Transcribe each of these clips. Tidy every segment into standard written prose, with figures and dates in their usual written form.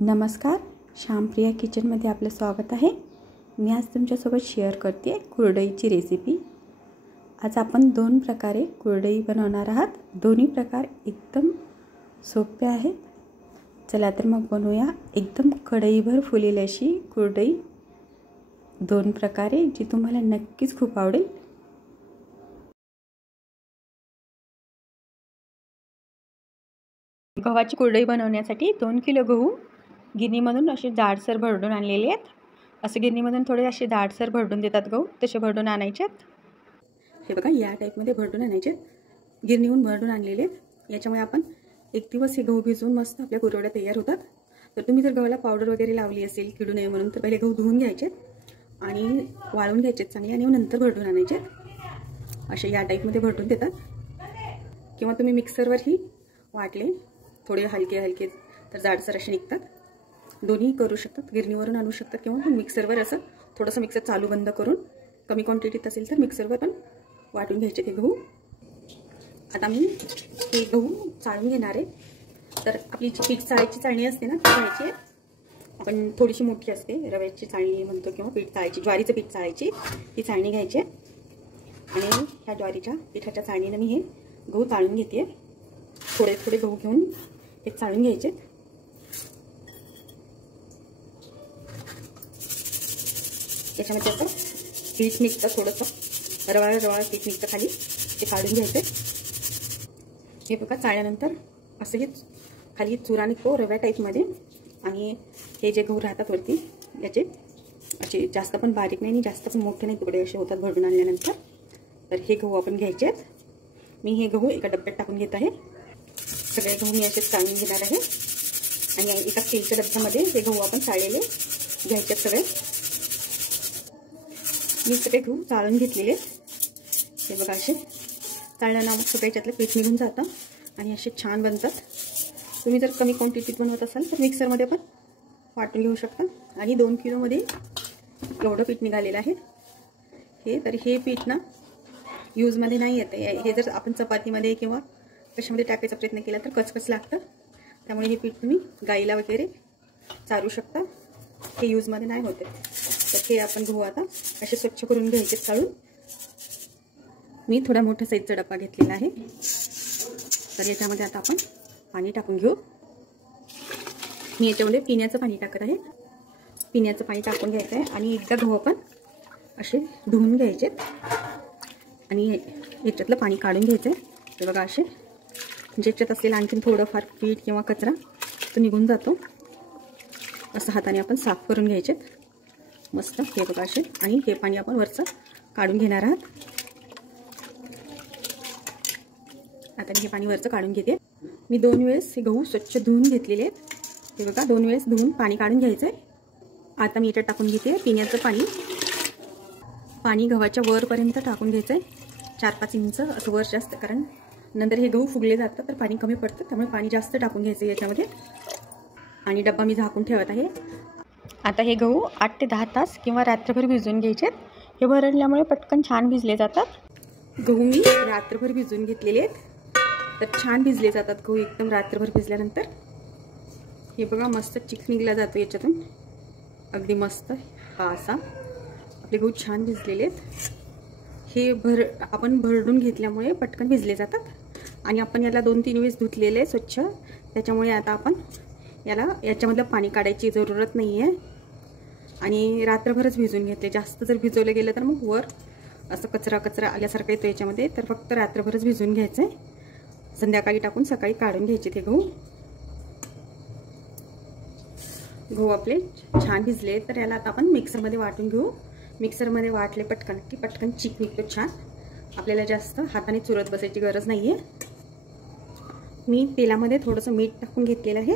नमस्कार, श्यामप्रिया किचनमध्ये आपलं स्वागत आहे। मी आज तुमच्यासोबत शेअर करते कुरडईची रेसिपी। आज आपण दोन प्रकारे कुरडई बनवणार आहात। दोन्ही प्रकार एकदम सोपे आहेत। चला तर मग बनवूया एकदम कढईभर फुलेली अशी कुरडई दोन प्रकारे, जी तुम्हाला नक्कीच खूप आवडेल। गव्हाची कुरडई बनवण्यासाठी 2 किलो गहू गिरणीमधून असे जाडसर भरडून आणलेले आहेत। असे गिरणीमधून थोडे असे जाडसर भरडून देतात गहू, तसे भरडून आणायचे आहेत। हे बघा, या टाईपमध्ये भरडून आणायचे, गिरणीहून भरडून आणलेले आहेत। याच्यामुळे आपण एक दिवस हे गहू भिजवून मस्त आपल्या कुरवड्या तयार होतात। तर तुम्ही जर गव्हाला पावडर वगैरे लावली असेल किडू नये म्हणून, तर पहिले गहू धुवून घ्यायचे आणि वाळून घ्यायचे चांगले, आणि नंतर भरडून आणायचे। असे या टाईपमध्ये भरडून देतात। किंवा तुम्ही मिक्सरवरही वाटले थोडे हलके हलके तर जाडसर असे निघतात। दोन्ही करू शकतात, गिरणीवरून आणू शकतात किंवा मिक्सरवर असं थोडंसं मिक्सर चालू बंद करून कमी क्वांटिटीत असेल तर मिक्सरवर पण वाटून घ्यायचे ते गहू। आता मी हे गहू चाळून घेणार आहे। तर आपली पीठ चाळायची चाळणी असते ना, ती घ्यायची आपण, थोडीशी मोठी असते, रव्याची चाळणी म्हणतो किंवा पीठ चाळायची, ज्वारीचं पीठ चाळायची ती चाळणी घ्यायची। आणि ह्या ज्वारीच्या पिठाच्या चाळणीने मी हे गहू चाळून घेते। थोडे थोडे गहू घेऊन हे चाळून घ्यायचे। याच्यामध्ये असं पीठ निघतं, थोडंसं रवाळ रवाळ पीठ निघतं खाली, ते काढून घ्यायचे। हे बघा, चाळल्यानंतर असं हे खाली चुरा निघतो रव्या टाईपमध्ये। आणि हे जे गहू राहतात वरती, याचे असे जास्त पण बारीक नाही आणि जास्त पण मोठे नाही तुकडे असे होतात भरडून आणल्यानंतर। तर हे गहू आपण घ्यायचे आहेत। मी हे गहू एका डब्यात टाकून घेत आहे। सगळे गहू मी असेच चाळून घेणार आहे। आणि एका स्टीलच्या डब्यामध्ये हे गहू आपण चाळलेले घ्यायचे सगळे। मी सगळे गहू चाळून घेतलेले। हे बघा, असे चाळल्यानं मग सगळं याच्यातलं पीठ निघून जातं आणि असे छान बनतात। तुम्ही जर कमी क्वांटिटीत बनवत असाल तर मिक्सरमध्ये पण वाटून घेऊ शकता। आणि 2 किलोमध्ये एवढं पीठ निघालेलं आहे हे। तर हे पीठ ना यूजमध्ये नाही येतं। हे जर आपण चपातीमध्ये किंवा कशामध्ये टाकायचा प्रयत्न केला तर कचकच लागतं। त्यामुळे हे पीठ तुम्ही गाईला वगैरे चारू शकता, हे यूजमध्ये नाही होते। तर हे आपण गहू आता असे स्वच्छ करून घ्यायचे चाळून। मी थोडा मोठा साईजचा डब्बा घेतलेला आहे। तर याच्यामध्ये आता आपण पाणी टाकून घेऊ। मी याच्यामध्ये पिण्याचं पाणी टाकत आहे। पिण्याचं पाणी टाकून घ्यायचं आहे आणि एकदा गहू आपण असे धुवून घ्यायचे आणि याच्यातलं पाणी काढून घ्यायचं आहे। हे बघा, असे ज्याच्यात असलेला आणखीन थोडंफार पीठ किंवा कचरा तो निघून जातो। असं हाताने आपण साफ करून घ्यायचे मस्त। हे बघा असे, आणि हे पाणी आपण वरचं काढून घेणार आहात। आता मी हे पाणी वरचं काढून घेते। मी 2 वेळेस हे गहू स्वच्छ धुवून घेतलेले आहेत। हे बघा, 2 वेळेस धुवून पाणी काढून घ्यायचं आहे। आता मी याच्यात टाकून घेते पिण्याचं पाणी। पाणी गव्हाच्या वरपर्यंत टाकून घ्यायचं आहे, 4-5 इंच असं वर जास्त, कारण नंतर हे गहू फुगले जातात तर पाणी कमी पडतं, त्यामुळे पाणी जास्त टाकून घ्यायचं याच्यामध्ये। आणि डब्बा मी झाकून ठेवत आहे। आता हे गहू 8 ते 10 तास किंवा रात्रभर भिजवून घ्यायचे। हे भरडल्यामुळे पटकन छान भिजले जातात। गहू मी रात्रभर भिजवून घेतलेले आहेत, तर छान भिजले जातात गहू एकदम रात्रभर भिजल्यानंतर। हे बघा, मस्त चिक निघला जातो याच्यातून, अगदी मस्त। हा असा आपले गहू छान भिजलेले आहेत। हे आपण भरडून घेतल्यामुळे पटकन भिजले जातात। आणि आपण याला 2-3 वेळेस धुतलेले स्वच्छ, त्याच्यामुळे आता आपण याच्यामधलं पाणी काढायची जरूरत नाही आहे। आणि रात्रभरच भिजून घेतले। जास्त जर भिजवलं गेलं तर मग वर असं कचरा आल्यासारखं येतो याच्यामध्ये, तर फक्त रात्रभरच भिजवून घ्यायचं आहे। संध्याकाळी टाकून सकाळी काढून घ्यायचे ते गहू। गहू आपले छान भिजले, तर याला आता आपण मिक्सरमध्ये वाटून घेऊ। मिक्सरमध्ये वाटले पटकन की पटकन चिक निघतो छान। आपल्याला जास्त हाताने चुरत बसायची गरज नाही आहे। मी तेलामध्ये थोडंसं मीठ टाकून घेतलेलं आहे,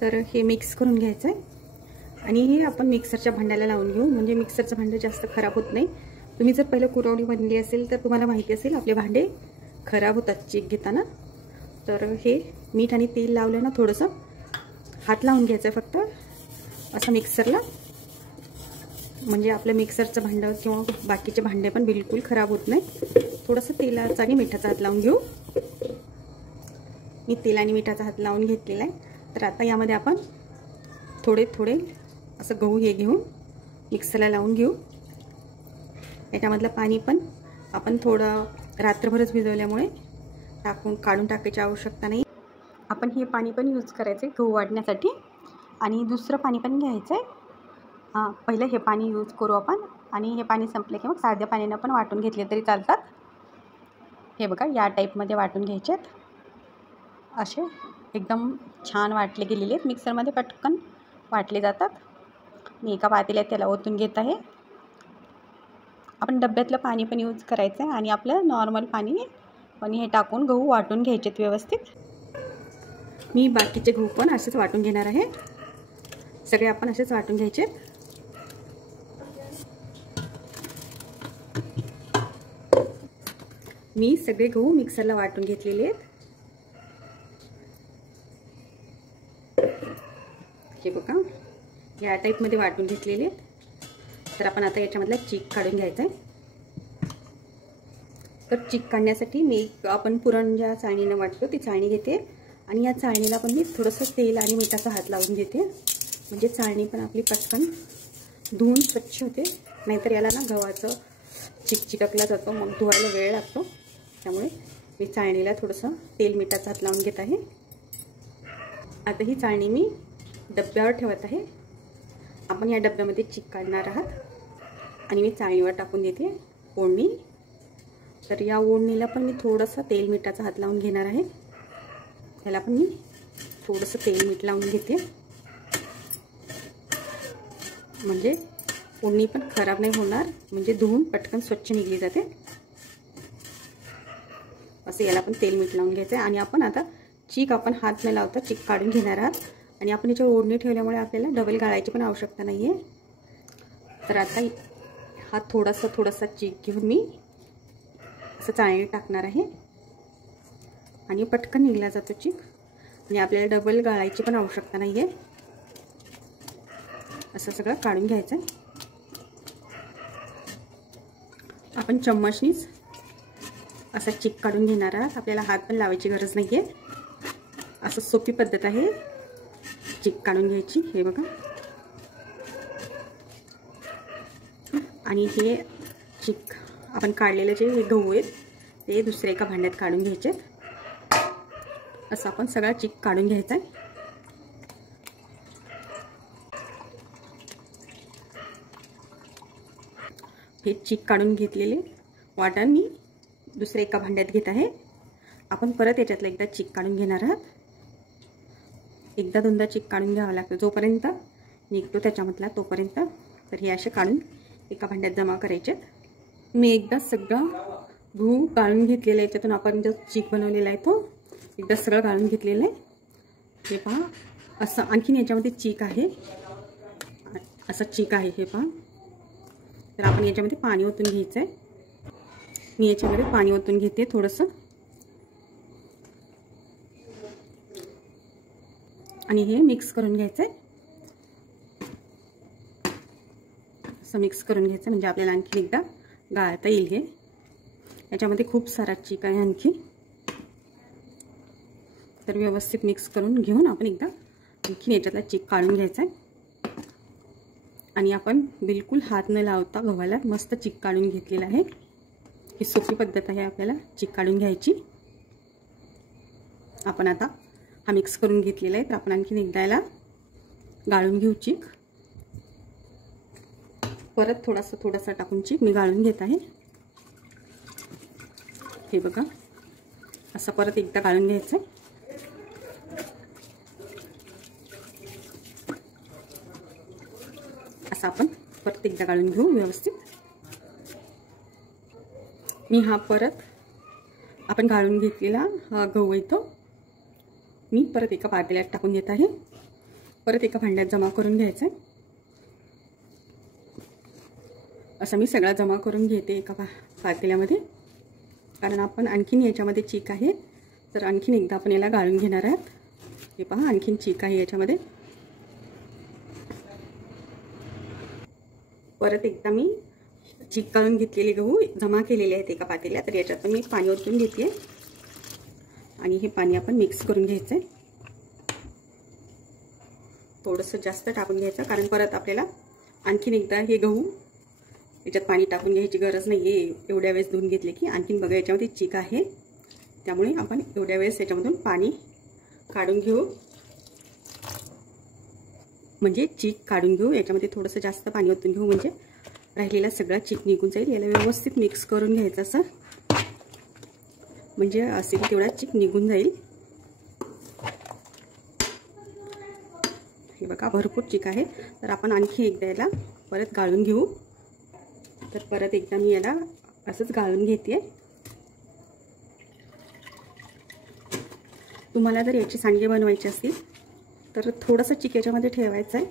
तर हे मिक्स करून घ्यायचं आहे। आणि हे आपण मिक्सरच्या भांड्याला लावून घेऊ, म्हणजे मिक्सरचं भांडं जास्त खराब होत नाही। तुम्ही जर पहिलं कुरवडी बनली असेल तर तुम्हाला माहिती असेल आपले भांडे खराब होतात चीक घेताना। तर हे मीठ आणि तेल लावलं ना, थोडंसं हात लावून घ्यायचं आहे फक्त असं मिक्सरला, म्हणजे आपलं मिक्सरचं भांडं किंवा बाकीचे भांडे पण बिलकुल खराब होत नाही। थोडंसं तेलाचा आणि मिठाचा हात लावून घेऊ। मी तेल आणि मिठाचा हात लावून घेतलेला आहे। तर आता यामध्ये आपण थोडे थोडे असं गहू हे घेऊन मिक्सरला लावून घेऊ. याच्यामधलं पाणी पण आपण थोडं रात्रभरच भिजवल्यामुळे काढून टाकायची आवश्यकता नाही. आपण हे पाणी पण यूज करायचं आहे गहू वाढण्यासाठी. आणि दुसरं पाणी पण घ्यायचं आहे. पहिलं हे पाणी यूज करू आपण आणि हे पाणी संपले की मग साध्या पाण्यानं पण वाटून घेतले तरी चालतात. हे बघा या टाईपमध्ये वाटून घ्यायचे आहेत. असे एकदम छान वाटले गेलेले आहेत. मिक्सरमध्ये पटकन वाटले जातात. मी एका पातेल्यात त्याला ओतून घेत आहे. आपण डब्यातलं पाणी पण यूज करायचं आहे आणि आपलं नॉर्मल पाणी पण हे टाकून गहू वाटून घ्यायचे आहेत व्यवस्थित. मी बाकीचे गहू पण असेच वाटून घेणार आहे. सगळे आपण असेच वाटून घ्यायचे. मी सगळे गहू मिक्सरला वाटून घेतलेले आहेत. हे बघा या टाईपमध्ये वाटून घेतलेले आहेत. तर आपण आता याच्यामधला चीक काढून घ्यायचा आहे. तर चीक काढण्यासाठी मी आपण पुरण ज्या चाळणीनं वाटतो ती चाळणी घेते आणि या चाळणीला पण मी थोडंसं तेल आणि मिठाचा हात लावून घेते. म्हणजे चाळणी पण आपली पटकन धुवून स्वच्छ होते. नाहीतर याला ना गव्हाचं चिकटकला जातो, मग धुवायला वेळ लागतो. त्यामुळे मी चाळणीला थोडंसं तेल मिठाचा हात लावून घेत आहे. आता ही चाळणी मी डब्यावर ठेवत आहे. आपण या डब्यामध्ये चीक काढणार आहात आणि मी चाळणीवर टाकून देते ओढणी. तर या ओढणीला पण मी थोडंसं तेल मिठाचा हात लावून घेणार आहे. त्याला पण मी थोडंसं तेल मीठ लावून घेते. म्हणजे ओढणी पण खराब नाही होणार, म्हणजे धुवून पटकन स्वच्छ निघली जाते. असं याला पण तेल मीठ लावून घ्यायचं आहे. आणि आपण आता चीक आपण हात न लावता चीक काढून घेणार आहात. आणि आपण याच्यावर ओढणी ठेवल्यामुळे आपल्याला डबल गाळायची पण आवश्यकता नाही आहे. तर आता हा थोडासा चीक घेऊन मी असं चाळणीत टाकणार आहे आणि पटकन निघला जातो चीक. आणि आपल्याला डबल गाळायची पण आवश्यकता नाही आहे. असं सगळं काढून घ्यायचं आहे. आपण चम्मचनीच असा चीक काढून घेणार आहात. आपल्याला हात पण लावायची गरज नाही आहे. असं सोपी पद्धत आहे चीक काढून घ्यायची. हे बघा. आणि हे चीक आपण काढलेले जे हे गहू आहेत ते दुसऱ्या एका भांड्यात काढून घ्यायचे. असं आपण सगळा चीक काढून घ्यायचा आहे. हे चीक काढून घेतलेले वाटण मी दुसऱ्या एका भांड्यात घेत आहे. आपण परत याच्यातलं एकदा चीक काढून घेणार आहात. एकदा दोनदा चीक काढून घ्यावा लागतो, जोपर्यंत निघतो त्याच्यामधला तोपर्यंत. तर हे असे काढून एका भांड्यात जमा करायचे. मी एकदा सगळं गहू गाळून घेतलेला आहे. याच्यातून आपण जो चीक बनवलेला आहे तो एकदा सगळं गाळून घेतलेलं आहे. हे पहा असं आणखीन याच्यामध्ये चीक आहे. असं चीक आहे हे पहा. तर आपण याच्यामध्ये पाणी ओतून घ्यायचं आहे. मी याच्यामध्ये पाणी ओतून घेते थोडंसं. आणि हे मिक्स करून घ्यायचं आहे. असं मिक्स करून घ्यायचं म्हणजे आपल्याला आणखी एकदा गाळता येईल. हे याच्यामध्ये खूप सारा चीक आहे आणखी. तर व्यवस्थित मिक्स करून घेऊन आपण एकदा आणखी याच्यातला चीक काढून घ्यायचा आहे. आणि आपण बिलकुल हात न लावता गव्हाला मस्त चीक काढून घेतलेला आहे. ही सोपी पद्धत आहे आपल्याला चीक काढून घ्यायची. आपण आता हा मिक्स करून घेतलेला आहे. तर आपण आणखीन एकदा याला गाळून घेऊ चीक. परत थोडासा टाकून चीक मी गाळून घेत आहे. हे बघा असं परत एकदा गाळून घ्यायचं आहे. असं आपण परत एकदा गाळून घेऊ व्यवस्थित. मी हा परत आपण गाळून घेतलेला हा गहू येतो मी परत एका पातेल्यात टाकून घेत आहे. परत एका भांड्यात जमा करून घ्यायचं आहे. असं मी सगळा जमा करून घेते एका पातेल्यामध्ये. कारण आपण आणखीन याच्यामध्ये चीक आहे. तर आणखीन एकदा आपण याला गाळून घेणार आहात. हे पहा आणखीन चीक आहे याच्यामध्ये. परत एकदा मी चीक काढून घेतलेले गहू जमा केलेले आहेत एका पातेल्यात. तर याच्यात पण मी पाणी ओतून घेते आणि हे पाणी आपण मिक्स करून घ्यायचं आहे. थोडंसं जास्त टाकून घ्यायचं, कारण परत आपल्याला आणखीन एकदा हे गहू याच्यात पाणी टाकून घ्यायची गरज नाही आहे. एवढ्या वेळेस धुवून घेतले की आणखीन बघा याच्यामध्ये चिक आहे, त्यामुळे आपण एवढ्या वेळेस याच्यामधून पाणी काढून घेऊ, म्हणजे चिक काढून घेऊ. याच्यामध्ये थोडंसं जास्त पाणी ओतून घेऊ, म्हणजे राहिलेला सगळा चिक निघून जाईल. याला व्यवस्थित मिक्स करून घ्यायचं असं, म्हणजे असेल तेवढा चिक निघून जाईल. हे बघा भरपूर चिक आहे, तर आपण आणखी एकदा याला परत गाळून घेऊ. तर परत एकदा मी याला असंच गाळून घेते. तुम्हाला जर याचे सांडगे बनवायचे असतील तर थोडंसं चिक याच्यामध्ये ठेवायचं आहे,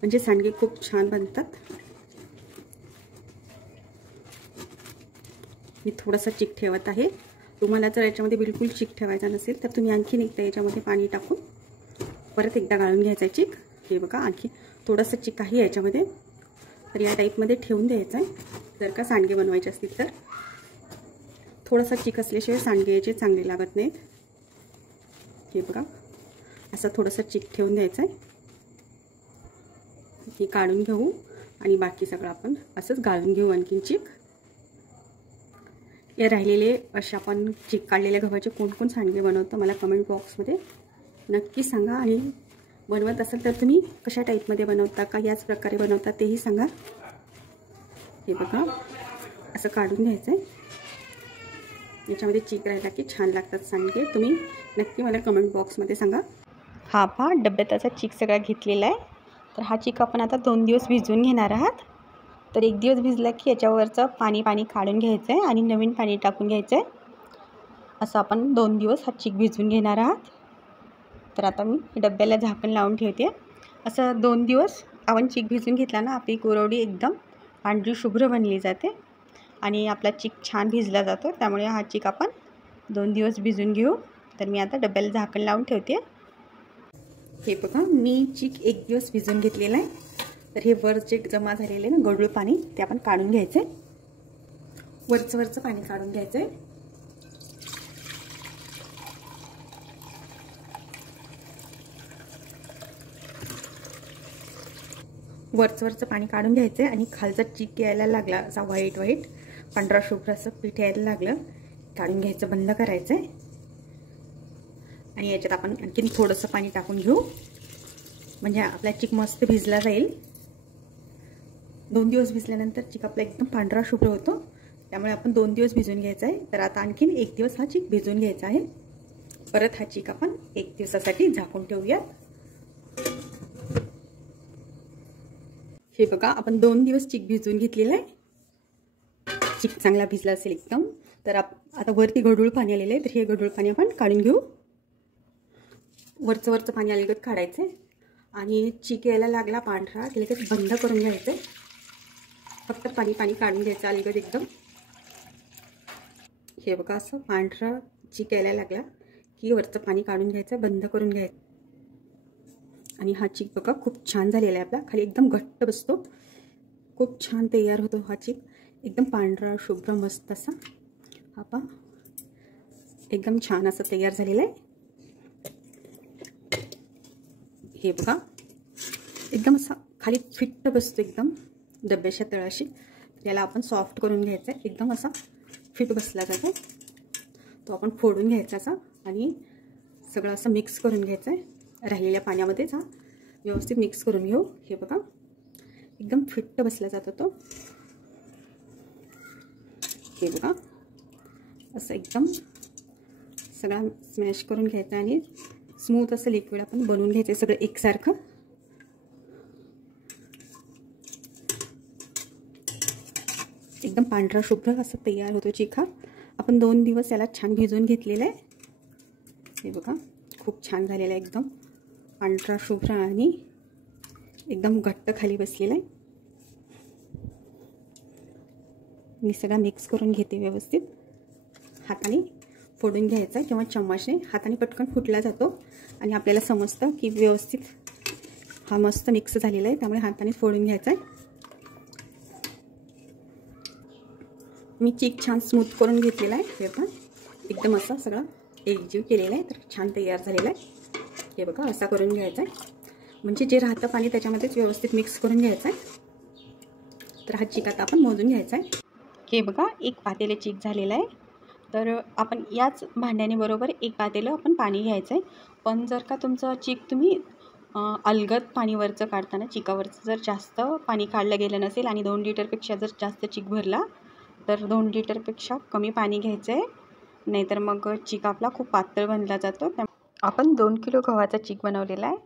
म्हणजे सांडगे खूप छान बनतात. मी थोडंसं चिक ठेवत आहे. तुम्हाला जर याच्यामध्ये बिलकुल चिक ठेवायचा नसेल तर तुम्ही आणखीन एकदा याच्यामध्ये पाणी टाकून परत एकदा गाळून घ्यायचा आहे चिक. हे बघा आणखी थोडंसं चिक आहे याच्यामध्ये, तर या टाईपमध्ये ठेवून द्यायचं आहे. जर का सांडगे बनवायचे असतील तर थोडंसं चिक असल्याशिवाय सांडगे याचे चांगले लागत नाहीत. हे बघा असं थोडंसं चिक ठेवून द्यायचं आहे. हे काढून घेऊ आणि बाकी सगळं आपण असंच गाळून घेऊ आणखीन चिक. या राहिलेले अशा आपण चिक काढलेल्या गव्हाचे कोण कोण सांडगे बनवतं मला कमेंट बॉक्समध्ये नक्की सांगा. आणि बनवत असाल तर तुम्ही कशा टाईपमध्ये बनवता का याच प्रकारे बनवता तेही सांगा. हे बघा असं काढून घ्यायचं आहे. याच्यामध्ये चिक राहिला की छान लागतात सांडगे. तुम्ही नक्की मला कमेंट बॉक्समध्ये सांगा. हा पहा डब्यात असा चिक सगळा घेतलेला आहे. तर हा चिक आपण आता 2 दिवस भिजवून घेणार आहात. तर 1 दिवस भिजला की याच्यावरचं पाणी काढून घ्यायचं आहे आणि नवीन पाणी टाकून घ्यायचं आहे. असं आपण 2 दिवस हा चिक भिजवून घेणार आहात. तर आता मी डब्याला झाकण लावून ठेवते. असं 2 दिवस आपण चिक भिजवून घेतला ना, आपली कुरवडी एकदम पांढरी शुभ्र बनली जाते आणि आपला चिक छान भिजला जातो. त्यामुळे हा चिक आपण 2 दिवस भिजवून घेऊ. तर मी आता डब्याला झाकण लावून ठेवते. हे बघा मी चिक 1 दिवस भिजवून घेतलेला आहे. तर हे वर जे जमा झालेले ना गढूळ पाणी ते आपण काढून घ्यायचं आहे. वरचं पाणी काढून घ्यायचं आहे. वरचं पाणी काढून घ्यायचं आहे आणि खालचा चिक यायला लागला असा व्हाईट पांढरा शुभ्र असं पीठ यायला लागलं काढून घ्यायचं, बंद करायचं आहे. आणि याच्यात आपण आणखीन थोडंसं पाणी टाकून घेऊ, म्हणजे आपला चिक मस्त भिजला जाईल. 2 दिवस भिजल्यानंतर चिक आपला एकदम पांढरा शुभ्र होतो. त्यामुळे आपण 2 दिवस भिजवून घ्यायचा आहे. तर आता आणखीन 1 दिवस हा चिक भिजवून घ्यायचा आहे. परत हा चिक आपण 1 दिवसासाठी झाकून ठेवूया. हे बघा आपण 2 दिवस चिक भिजवून घेतलेला आहे. चिक चांगला भिजला असेल एकदम. तर आता वरती गढूळ पाणी आलेलं आहे, तर हे गढूळ पाणी आपण काढून घेऊ. वरचं पाणी आलेलं काढायचं आहे आणि चिक यायला लागला पांढरा की लगेच बंद करून घ्यायचं. फक्त पाणी काढून घ्यायचं अलीगड एकदम. हे बघा असं पांढरा चिक यायला लागला की वरचं पाणी काढून घ्यायचं, बंद करून घ्यायचं. आणि हा चिक बघा खूप छान झालेला आहे आपला, खाली एकदम घट्ट बसतो, खूप छान तयार होतो हा चिक. एकदम पांढरा शुभ्र मस्त असा हा पहा एकदम छान असं तयार झालेला आहे. हे बघा एकदम असा खाली फिट्ट बसतो एकदम डब्याच्या तळाशी. याला आपण सॉफ्ट करून घ्यायचं आहे. एकदम असा फिट बसला जातो तो आपण फोडून घ्यायचा असा आणि सगळं असं मिक्स करून घ्यायचं आहे. राहिलेल्या पाण्यामध्येच हा व्यवस्थित मिक्स करून घेऊ. हे बघा एकदम फिट्ट बसला जातो तो. हे बघा असं एकदम सगळा स्मॅश करून घ्यायचा आणि स्मूथ असं लिक्विड आपण बनवून घ्यायचं सगळं एकसारखं. एकदम पांढरा शुभ्र असं तयार होतो चिक हा. आपण 2 दिवस याला छान भिजवून घेतलेला आहे. हे बघा खूप छान झालेला आहे, एकदम पांढरा शुभ्र आणि एकदम घट्ट खाली बसलेला आहे. मी सगळा मिक्स करून घेते व्यवस्थित. हाताने फोडून घ्यायचा किंवा चम्मचने. हाताने पटकन फुटला जातो आणि आपल्याला समजतं की व्यवस्थित हा मस्त मिक्स झालेला आहे, त्यामुळे हाताने फोडून घ्यायचा आहे. मी चिक छान स्मूथ करून घेतलेला आहे. हे बघा एकदम असा सगळा एकजीव केलेला आहे, तर छान तयार झालेला आहे. हे बघा असा करून घ्यायचा आहे. म्हणजे जे राहतं पाणी त्याच्यामध्येच व्यवस्थित मिक्स करून घ्यायचं आहे. तर हा चीक आता आपण मोजून घ्यायचा आहे. हे बघा, एक पातेले चीक झालेला आहे. तर आपण याच भांड्याने बरोबर एक पातेलं आपण पाणी घ्यायचं आहे. पण जर का तुमचं चीक तुम्ही अलगद पाणीवरचं काढताना चिकावरचं जर जास्त पाणी काढलं गेलं नसेल आणि 2 लिटरपेक्षा जर जास्त चीक भरला तर 2 लिटरपेक्षा कमी पाणी घ्यायचं आहे. नाहीतर मग चीक आपला खूप पातळ बनला जातो. आपण 2 किलो गव्हाचा चीक बनवलेला आहे.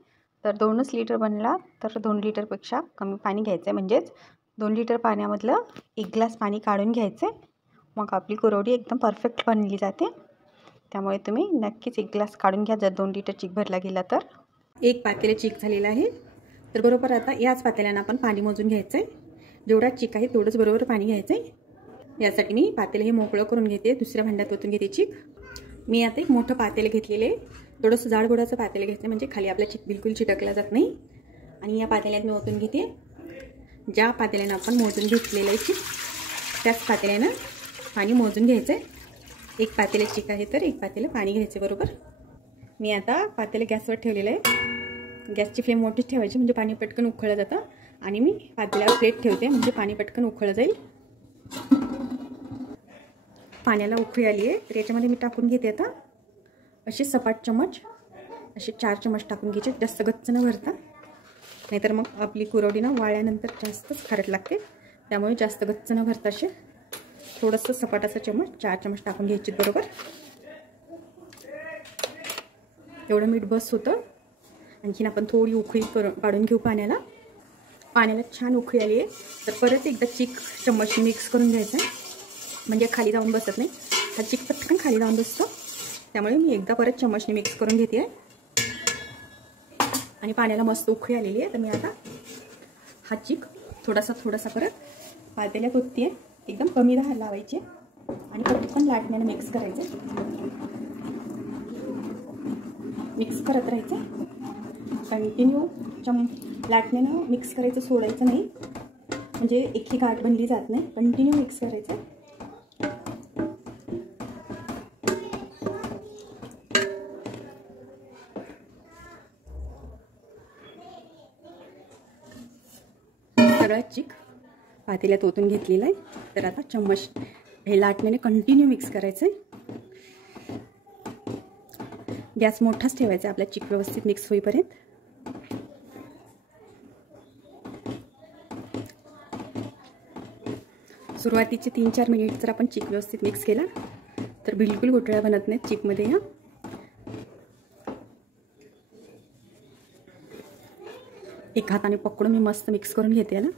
तर 2च लिटर बनला तर 2 लिटरपेक्षा कमी पाणी घ्यायचं आहे. म्हणजेच 2 लिटर पाण्यामधलं 1 ग्लास पाणी काढून घ्यायचं आहे. मग आपली कुरवडी एकदम परफेक्ट बनली जाते. त्यामुळे तुम्ही नक्कीच 1 ग्लास काढून घ्या जर 2 लिटर चीक भरला गेला तर. एक पातेले चीक झालेला आहे. तर बरोबर आता याच पातेल्यानं आपण पाणी मोजून घ्यायचं आहे. जेवढा चीक आहे तेवढंच बरोबर पाणी घ्यायचं आहे. यासाठी मी पातेले हे मोकळं करून घेते. दुसऱ्या भांड्यात ओतून घेते चीक. मी आता एक मोठं पातेले घेतलेले आहे. थोडंसं जाडगोडाचं पातेले घेतलं म्हणजे खाली आपला चीक बिलकुल चिटकला जात नाही. आणि या पातेल्यात मी ओतून घेते. ज्या पातेल्यानं आपण मोजून घेतलेलं आहे चीक त्याच पातेल्यानं पाणी मोजून घ्यायचं आहे. एक पातेले चीक आहे तर एक पातेलं पाणी घ्यायचं बरोबर. मी आता पातेले गॅसवर ठेवलेलं आहे. गॅसची फ्लेम मोठीच ठेवायची म्हणजे पाणी पटकन उकळलं जातं. आणि मी पातेल्यावर प्लेट ठेवते म्हणजे पाणी पटकन उकळलं जाईल. पाण्याला उकळी आली आहे तर याच्यामध्ये मी टाकून घेते आता असे सपाट चमच, असे 4 चमच टाकून घ्यायचे. जास्त गच्च न भरता, नाहीतर मग आपली कुरवडी ना वाळल्यानंतर जास्तच खारट लागते. त्यामुळे जास्त गच्च न भरता असे थोडंसं सपाट असं चमच 4 चमच टाकून घ्यायचे बरोबर. एवढं मीठ बस होतं. आणखीन आपण थोडी उकळी काढून घेऊ पाण्याला. पाण्याला छान उकळी आली आहे तर परत एकदा चीक चम्मच मिक्स करून घ्यायचं आहे म्हणजे खाली जाऊन बसत नाही. हा चीक पटकन खाली जाऊन बसतो. त्यामुळे मी एकदा परत चम्मचने मिक्स करून घेते आहे. आणि पाण्याला मस्त उकळी आलेली आहे. तर मी आता हा चीक थोडासा परत पातेल्यात ओतते आहे. एकदम कमी धार लावायची आणि पटकन लाटण्याने मिक्स करायचं. मिक्स करत राहायचं. कंटिन्यू लाटण्यानं मिक्स करायचं, सोडायचं नाही म्हणजे एक गाठ बनली जात नाही. कंटिन्यू मिक्स करायचं. सगळा चीक पातेल्यात ओतून घेतलेला आहे. तर आता चम्मच हे लाटण्याने कंटिन्यू मिक्स करायचं आहे. गॅस मोठाच ठेवायचा आपला चीक व्यवस्थित मिक्स होईपर्यंत. सुरुवातीचे 3-4 मिनिट जर आपण चीक व्यवस्थित मिक्स केला तर बिलकुल गोटळ्या बनत नाहीत चीकमध्ये. ह्या एक हाताने पकडून मी मस्त मिक्स करून घेते ना.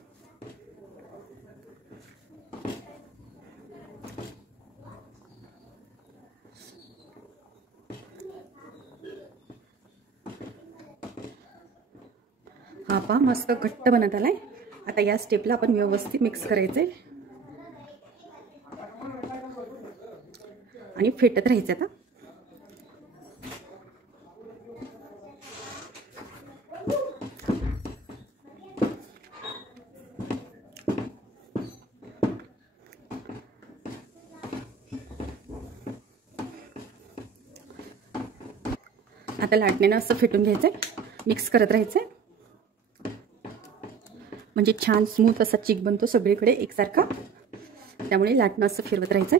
हा पहा मस्त घट्ट बनत आलाय. आता या स्टेपला आपण व्यवस्थित मिक्स करायचंय आणि फेटत राहायचं. आता आता लाटण्यानं असं फेटून घ्यायचंय, मिक्स करत राहायचंय म्हणजे छान स्मूथ असा चीक बनतो सगळीकडे एकसारखा. त्यामुळे लाटणं असं फिरवत राहायचंय.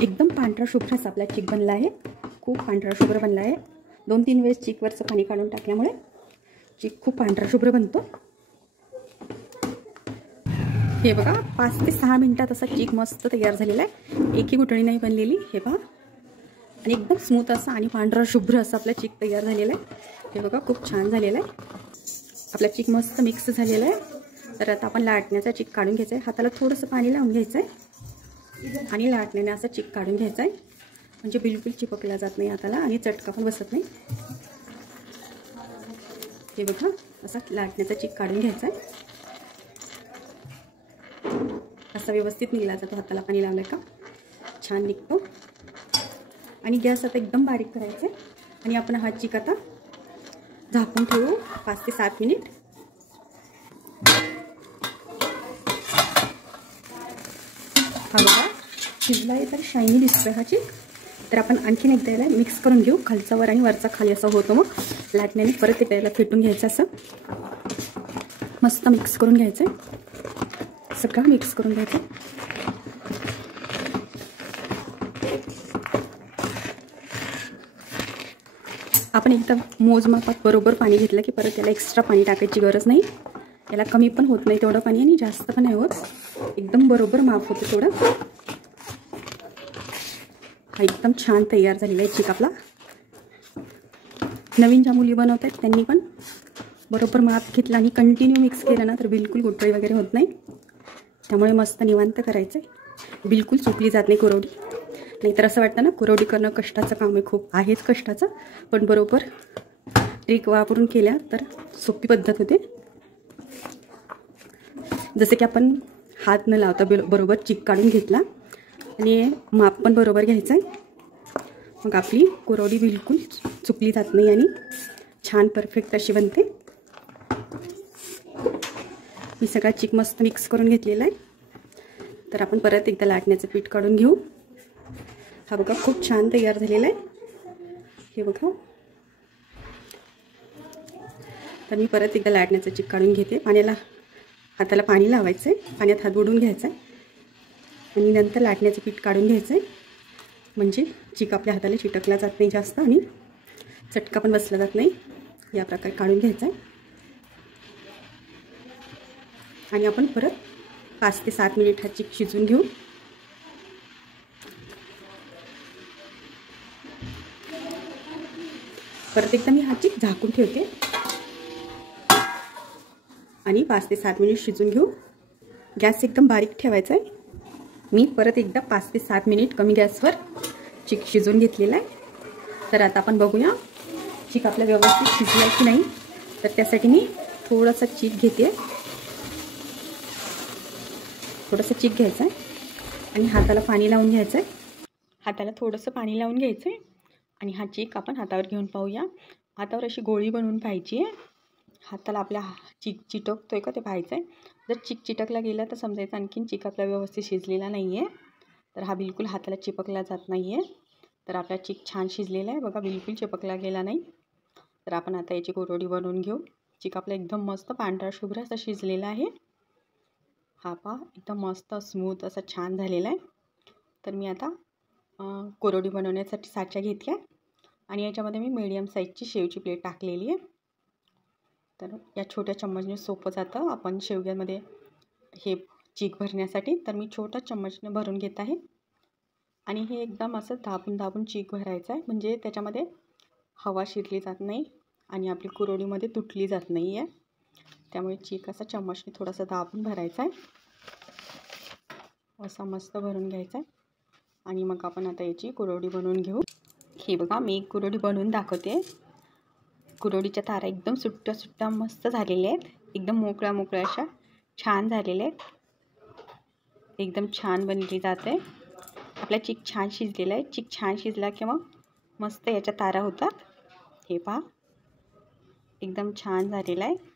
एकदम पांढरा शुभ्र असा आपला चीक बनला आहे. खूप पांढरा शुभ्र बनला आहे. 2-3 वेळेस चीकवरचं पाणी काढून टाकल्यामुळे चीक खूप पांढरा शुभ्र बनतो. हे बघा 5 ते 6 मिनिटात असा चीक मस्त तयार झालेला आहे. एकही गुठळी नाही बनलेली. हे पहा आणि एकदम स्मूथ असा आणि पांढरा शुभ्र असा आपला चीक तयार झालेला आहे. हे बघा खूप छान झालेला आहे. आपला चीक मस्त मिक्स झालेला आहे. तर आता आपण लाटण्याचा चीक काढून घ्यायचा आहे. हाताला थोडंसं पाणी लावून घ्यायचं आहे आणि लाटण्याने असा चीक काढून घ्यायचा आहे म्हणजे बिलकुल चिपकला जात नाही हाताला आणि चटका पण बसत नाही. हे बघा असा लाटण्याचा चीक काढून घ्यायचा आहे. असा व्यवस्थित निघला जातो. हाताला पाणी लावलं का छान निघतो. आणि गॅस आता एकदम बारीक करायचा आहे आणि आपण हा चीक आता झाकून ठेवू 5 ते 7 मिनिट. हा बघा शिजला आहे तर शायनी दिसतोय हा चीक. तर आपण आणखीन एकदा याला मिक्स करून घेऊ. खालचा वर आणि वरचा खाली असं होतं. मग लाटण्याने परत एकदा याला फेटून घ्यायचं. असं मस्त मिक्स करून घ्यायचं. सगळं मिक्स करून घ्यायचं. आपण एकदा मोजमापात बरोबर पाणी घेतलं की परत त्याला एक्स्ट्रा पाणी टाकायची गरज नाही. याला कमी पण होत नाही तेवढं पाणी आणि जास्त पण नाही होत. एकदम बरोबर माप होतं तेवढं. हा एकदम छान तयार झालेला आहे चिक आपला. नवीन ज्या मुली बनवत आहेत त्यांनी पण बरोबर माप घेतला आणि कंटिन्यू मिक्स केलं ना तर बिलकुल गुठळी वगैरे होत नाही. त्यामुळे मस्त निवांत करायचं आहे. बिलकुल चुकली जात नाही कुरवडी. नाहीतर असं वाटतं ना कुरवडी करणं कष्टाचं काम आहे. खूप आहेच कष्टाचं, पण बरोबर ट्रिक वापरून केल्या तर सोपी पद्धत होते. जसं की आपण हात न लावता बरोबर चिक काढून घेतला आणि माप पण बरोबर घ्यायचं आहे. मग आपली कुरवडी बिलकुल चुकली जात नाही आणि छान परफेक्ट अशी बनते. मी सगळा चिक मस्त मिक्स करून घेतलेला आहे. तर आपण परत एकदा लाटण्याचं पीठ काढून घेऊ. हा बघा खूप छान तयार झालेला आहे. हे बघा. तर मी परत एकदा लाटण्याचं चिक काढून घेते. हाताला पाणी लावायचं आहे. पाण्यात हात बुडवून घ्यायचा आहे आणि नंतर लाटण्याचं पीठ काढून घ्यायचं आहे. म्हणजे चिक आपल्या हाताला चिटकला जात नाही जास्त आणि चटका पण बसला जात नाही. या प्रकारे काढून घ्यायचा आहे. आणि आपण परत 5 ते 7 मिनिट हा चिक शिजवून घेऊ. परत एकदा मी हा चिक झाकून ठेवते आणि 5 ते 7 मिनिट शिजवून घेऊ. गॅस एकदम बारीक ठेवायचा आहे. मी परत एकदा 5 ते 7 मिनिट कमी गॅसवर चिक शिजवून घेतलेला आहे. तर आता आपण बघूया चिक आपला व्यवस्थित शिजला की नाही. तर त्यासाठी मी थोडासा चिक घेते. थोडंसं चिक घ्यायचं आहे आणि हाताला पाणी लावून घ्यायचं आहे. हाताला थोडंसं पाणी लावून घ्यायचं आहे आणि हा चिक आपण हातावर घेऊन पाहूया. हातावर अशी गोळी बनवून पाहिजे. हाताला आपल्या चिक चिटकतोय का ते पाहायचं आहे. जर चिक चिटकला गेला तर समजायचं आणखीन चिक आपला व्यवस्थित शिजलेला नाही आहे. तर हा बिलकुल हाताला चिपकला जात नाही आहे. तर आपला चिक छान शिजलेला आहे बघा, बिलकुल चिपकला गेला नाही. तर आपण आता याची कुरवडी बनवून घेऊ. चिक आपला एकदम मस्त पांढरा शुभ्र असा शिजलेला आहे. हा पहा एकदम मस्त स्मूथ असा छान झालेला आहे. तर मी आता कुरवडी बनवण्यासाठी साचा घेतला आणि याच्यामध्ये मी मीडियम साईजची शेवची प्लेट टाकलेली आहे. तर या छोट्या चम्मचने सोपं जातं आपण शेवग्यामध्ये हे चिक भरण्यासाठी. तर मी छोटा चम्मचने भरून घेत आहे आणि हे एकदम असं दाबून दाबून चिक भरायचं आहे. म्हणजे त्याच्यामध्ये हवा शिरली जात नाही आणि आपली कुरवडीमध्ये तुटली जात नाही आहे. त्यामुळे चिक असा चम्मचने थोडासा दाबून भरायचा आहे. असा मस्त भरून घ्यायचा आहे आणि मग आपण आता याची कुरवडी बनवून घेऊ. हे बघा मी एक कुरवडी बनवून दाखवते. कुरवडीच्या तारा एकदम सुट्ट्या सुट्ट्या मस्त झालेल्या आहेत. एकदम मोकळ्या मोकळ्या अशा छान झालेल्या आहेत. एकदम छान बनली जाते. आपला चिक छान शिजलेला आहे. चिक छान शिजला की मग मस्त याच्या तारा होतात. हे पहा एकदम छान झालेला आहे.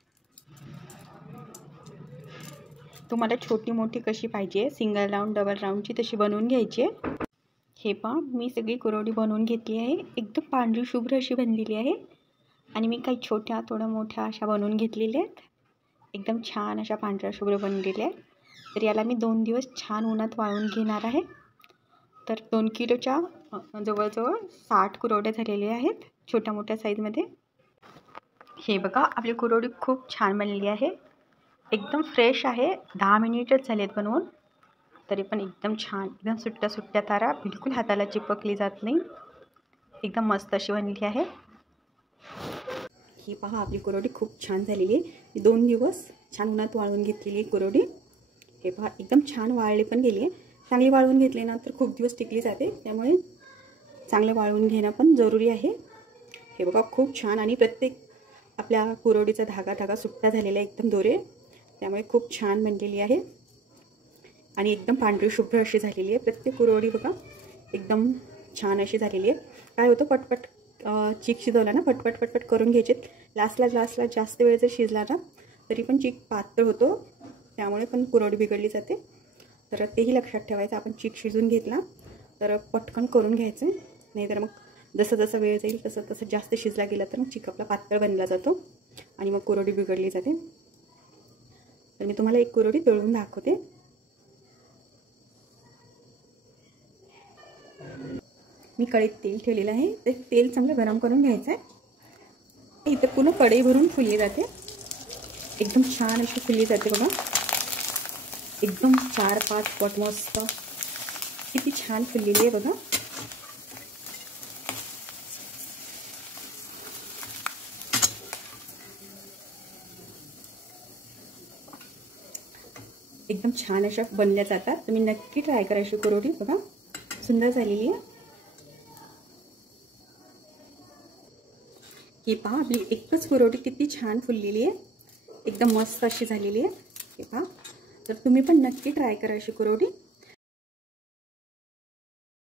तुम्हाला छोटी मोठी कशी पाहिजे, सिंगल राऊंड डबल राऊंडची तशी बनवून घ्यायची आहे. हे पहा मी सगळी कुरवडी बनवून घेतली आहे. एकदम पांढरी शुभ्र अशी बनलेली आहे आणि मी काही छोट्या थोड्या मोठ्या अशा बनवून घेतलेल्या आहेत. एकदम छान अशा पांढऱ्या शुभ्र बनलेल्या आहेत. तर याला मी 2 दिवस छान उन्हात वाळवून घेणार आहे. तर 2 किलोच्या जवळजवळ 60 कुरवड्या झालेल्या आहेत छोट्या मोठ्या साईजमध्ये. हे बघा आपली कुरवडी खूप छान बनलेली आहे. एकदम फ्रेश आहे. 10 मिनिटच झालेत बनवून. तरी पण एकदम छान, एकदम सुट्ट्या सुट्ट्या तारा, बिलकुल हाताला चिपकली जात नाही. एकदम मस्त अशी बनली आहे. ही पहा आपली कुरवडी खूप छान झालेली आहे. 2 दिवस छान उन्हात वाळवून घेतलेली आहे कुरवडी. हे पहा एकदम छान वाळली पण गेली आहे. चांगली वाळवून घेतली ना तर खूप दिवस टिकली जाते. त्यामुळे चांगलं वाळवून घेणं पण जरुरी आहे. हे बघा खूप छान आणि प्रत्येक आपल्या कुरवडीचा धागा सुट्टा झालेला आहे एकदम दोरे. त्यामुळे खूप छान बनलेली आहे आणि एकदम पांढरी शुभ्र अशी झालेली आहे. प्रत्येक कुरवडी बघा एकदम छान अशी झालेली आहे. काय होतं पटपट चिक शिजवला ना पटपट करून घ्यायचे. लास्टला जास्त वेळ जर शिजला ना तरी पण चिक पातळ होतो. त्यामुळे पण कुरवडी बिघडली जाते. तर तेही लक्षात ठेवायचं. आपण चिक शिजवून घेतला तर पटकन करून घ्यायचं. नाहीतर मग जसं जसं वेळ जाईल तसं तसं जास्त शिजला गेला तर मग चिक आपला पातळ बनला जातो आणि मग कुरवडी बिघडली जाते. तर मी तुम्हाला एक कुरवडी तळून दाखवते. मी कढईत तेल ठेवलेलं आहे. ते तेल चांगलं गरम करून घ्यायचं आहे. इथं पूर्ण कढई भरून फुलली जाते. एकदम छान अशी फुलली जाते बघा. एकदम 4-5 पट मस्त किती छान फुललेली आहे बघा. एकदम छान अशा बनल्या जातात. तुम्ही नक्की ट्राय करा अशी कुरवडी बघा. सुंदर झालेली आहे. ही पहा आपली एकच कुरवडी किती छान फुललेली आहे. एकदम मस्त अशी झालेली आहे. हे पहा. तर तुम्ही पण नक्की ट्राय करा अशी कुरवडी.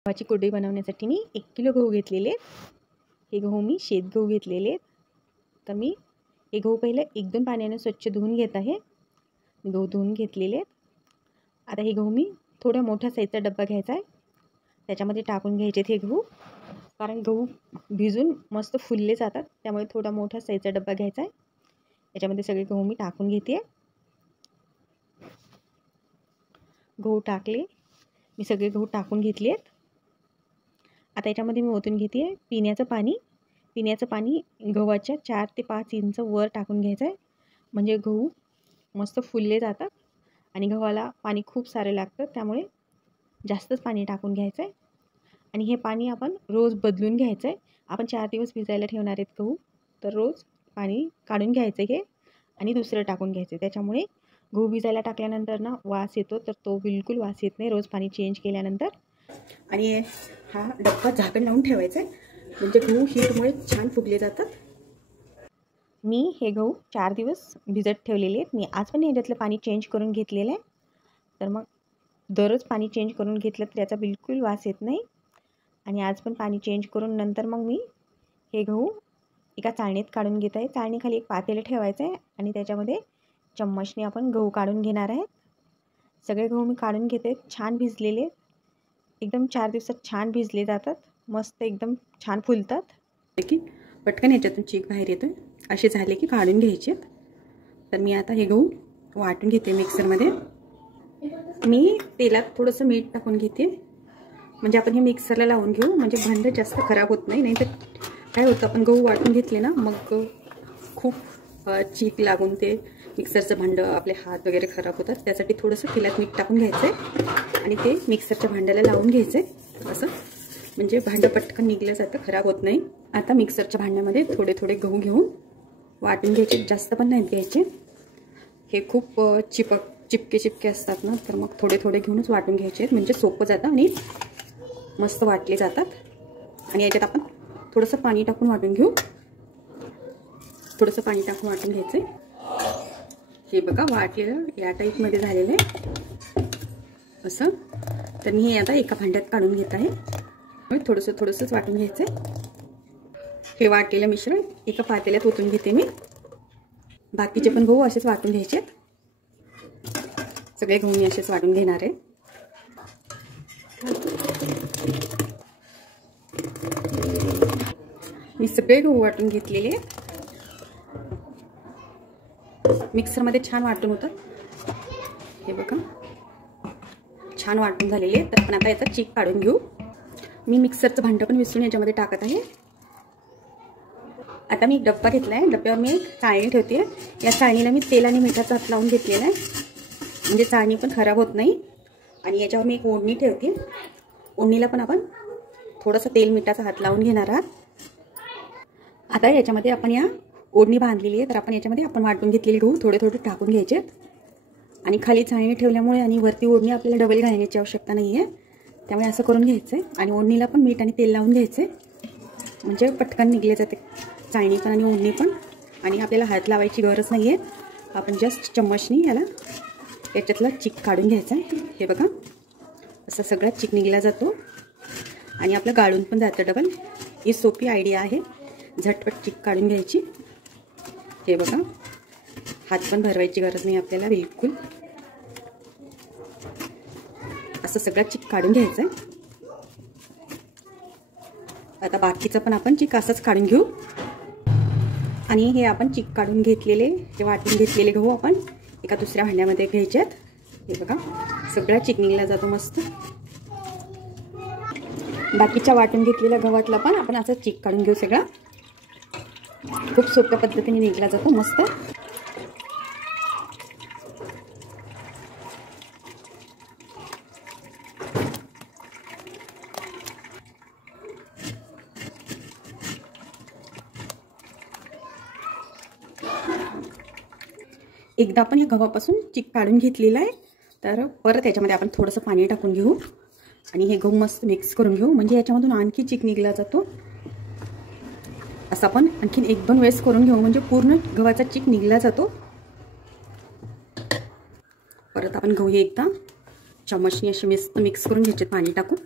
गव्हाची कुरवडी बनवण्यासाठी मी 1 किलो गहू घेतलेले आहेत. हे गहू मी शेत गहू घेतलेले आहेत. तर मी हे गहू पहिले 1-2 पाण्याने स्वच्छ धुवून घेत आहे. मी गहू धुवून घेतलेले आहेत. आता हे गहू मी थोड्या मोठ्या साईजचा डब्बा घ्यायचा आहे. त्याच्यामध्ये टाकून घ्यायचे हे गहू. कारण गहू भिजून मस्त फुलले जातात. त्यामुळे थोडा मोठा साईजचा डब्बा घ्यायचा आहे. याच्यामध्ये सगळे गहू मी टाकून घेते. गहू टाकले. मी सगळे गहू टाकून घेतले आहेत. आता याच्यामध्ये मी ओतून घेते पिण्याचं पाणी. पिण्याचं पाणी गव्हाच्या 4 ते 5 इंच वर टाकून घ्यायचं आहे. म्हणजे गहू मस्त फुलले जातात आणि गव्हाला पाणी खूप सारे लागतं. त्यामुळे जास्तच पाणी टाकून घ्यायचं आहे. आणि हे पाणी आपण रोज बदलून घ्यायचं आहे. आपण 4 दिवस भिजायला ठेवणार आहेत गहू. तर रोज पाणी काढून घ्यायचं हे आणि दुसरं टाकून घ्यायचं. त्याच्यामुळे गहू भिजायला टाकल्यानंतर ना वास येतो. तर तो बिलकुल वास येत नाही रोज पाणी चेंज केल्यानंतर. आणि हा डब्बा झाकण लावून ठेवायचा आहे. म्हणजे गहू हीटमुळे छान फुगले जातात. मी हे गहू 4 दिवस भिजत ठेवलेले आहेत. मी आज पण याच्यातलं पाणी चेंज करून घेतलेलं आहे. तर मग दररोज पाणी चेंज करून घेतलं तर त्याचा बिलकुल वास येत नाही. आणि आज पण पाणी चेंज करून नंतर मग मी हे गहू एका चाळणीत काढून घेत आहे. चाळणीखाली एक पातेलं ठेवायचं आहे आणि त्याच्यामध्ये चम्मचने आपण गहू काढून घेणार आहेत. सगळे गहू मी काढून घेते. छान भिजलेले एकदम 4 दिवसात छान भिजले जातात. मस्त एकदम छान फुलतात. की पटकन याच्यातून चीक बाहेर येतो. असे झाले की काढून घ्यायचे. तर मी आता हे गहू वाटून घेते मिक्सरमध्ये. मी तेलात थोडंसं मीठ टाकून घेते. म्हणजे आपण हे मिक्सरला लावून घेऊ. म्हणजे भांडं जास्त खराब होत नाही. नाही तर काय होतं आपण गहू वाटून घेतले ना मग खूप चीक लागून ते मिक्सरचं भांडं आपले हात वगैरे खराब होतात. त्यासाठी थोडंसं तेलात मीठ टाकून घ्यायचं आहे आणि ते मिक्सरच्या भांड्याला लावून घ्यायचं आहे. असं म्हणजे भांडं पटकन निघलं जातं, खराब होत नाही. आता मिक्सरच्या भांड्यामध्ये थोडे थोडे गहू घेऊन वाटून घ्यायचे. जास्त पण नाही घ्यायचे. हे खूप चिपके असतात ना. तर मग थोडे थोडे घेऊनच वाटून घ्यायचे. म्हणजे सोपं जातं आणि मस्त वाटले जातात. आणि याच्यात आपण थोडंसं पाणी टाकून वाटून घेऊ. थोडंसं पाणी टाकून वाटून घ्यायचं. हे बघा वाटलेलं या टाईपमध्ये झालेलं आहे असं. तर मी हे आता एका भांड्यात काढून घेत आहे. थोडंसंच वाटून घ्यायचं आहे. हे वाटलेलं मिश्रण एका पातेल्यात ओतून घेते मी. बाकीचे पण गहू असेच वाटून घ्यायचे. सगळे गहू मी असेच वाटून घेणार आहे. मी सगळे गहू वाटून घेतलेले. मिक्सरमध्ये छान वाटून होतं. हे बघा छान वाटून झालेले. तर आपण आता याचा चीक काढून घेऊ. मी मिक्सरचं भांडं पण विसरून याच्यामध्ये टाकत आहे. आता मी एक डब्बा घेतला आहे. डब्यावर मी एक चाळणी ठेवते. या चाळणीला मी तेल आणि मिठाचा हात लावून घेतलेला आहे. म्हणजे चाळणी पण खराब होत नाही. आणि याच्यावर मी एक ओढणी ठेवते. ओढणीला पण आपण थोडंसं तेल मिठाचा हात लावून घेणार आहात. आता याच्यामध्ये आपण या ओढणी बांधलेली आहे. तर आपण याच्यामध्ये आपण वाटून घेतलेले गहू थोडे थोडे टाकून घ्यायचे. आणि खाली चाळणी ठेवल्यामुळे आणि वरती ओढणी आपल्याला डबल घालण्याची आवश्यकता नाही आहे. त्यामुळे असं करून घ्यायचं आहे. आणि ओढणीला पण मीठ आणि तेल लावून घ्यायचं आहे. म्हणजे पटकन निघले जाते चाळणी पण आणि ओढणी पण. आणि आपल्याला हात लावायची गरज नाही आहे. आपण जस्ट चम्मचनी याला याच्यातला चीक काढून घ्यायचा आहे. हे बघा असं सगळा चीक निघला जातो आणि आपलं गाळून पण जातं डबल. ही सोपी आयडिया आहे. झटपट चीक काढून घ्यायची. हे बघा हात पण भरवायची गरज नाही आपल्याला बिलकुल. असं सगळं चीक काढून घ्यायचं आहे. आता बाकीचं पण आपण चीक असंच काढून घेऊ. आणि हे आपण चीक काढून घेतलेले, हे वाटून घेतलेले गहू आपण एका दुसऱ्या भांड्यामध्ये घ्यायच्यात. हे बघा सगळा चीक निघला जातो मस्त. बाकीच्या वाटून घेतलेल्या गव्हातला पण आपण असं चीक काढून घेऊ. सगळा खूप सोप्या पद्धतीने निघला जातो मस्त. एकदा आपण या गव्हापासून चीक काढून घेतलेला आहे, तर परत याच्यामध्ये आपण थोडंसं पाणी टाकून घेऊ आणि हे गहू मस्त मिक्स करून घेऊ. म्हणजे याच्यामधून आणखी चीक निघला जातो. असं आपण आणखीन 1-2 वेळेस करून घेऊ, म्हणजे पूर्ण गव्हाचा चीक निघला जातो. परत आपण गहू एकदा चमचनी अशी मस्त मिक्स करून घ्यायचे पाणी टाकून.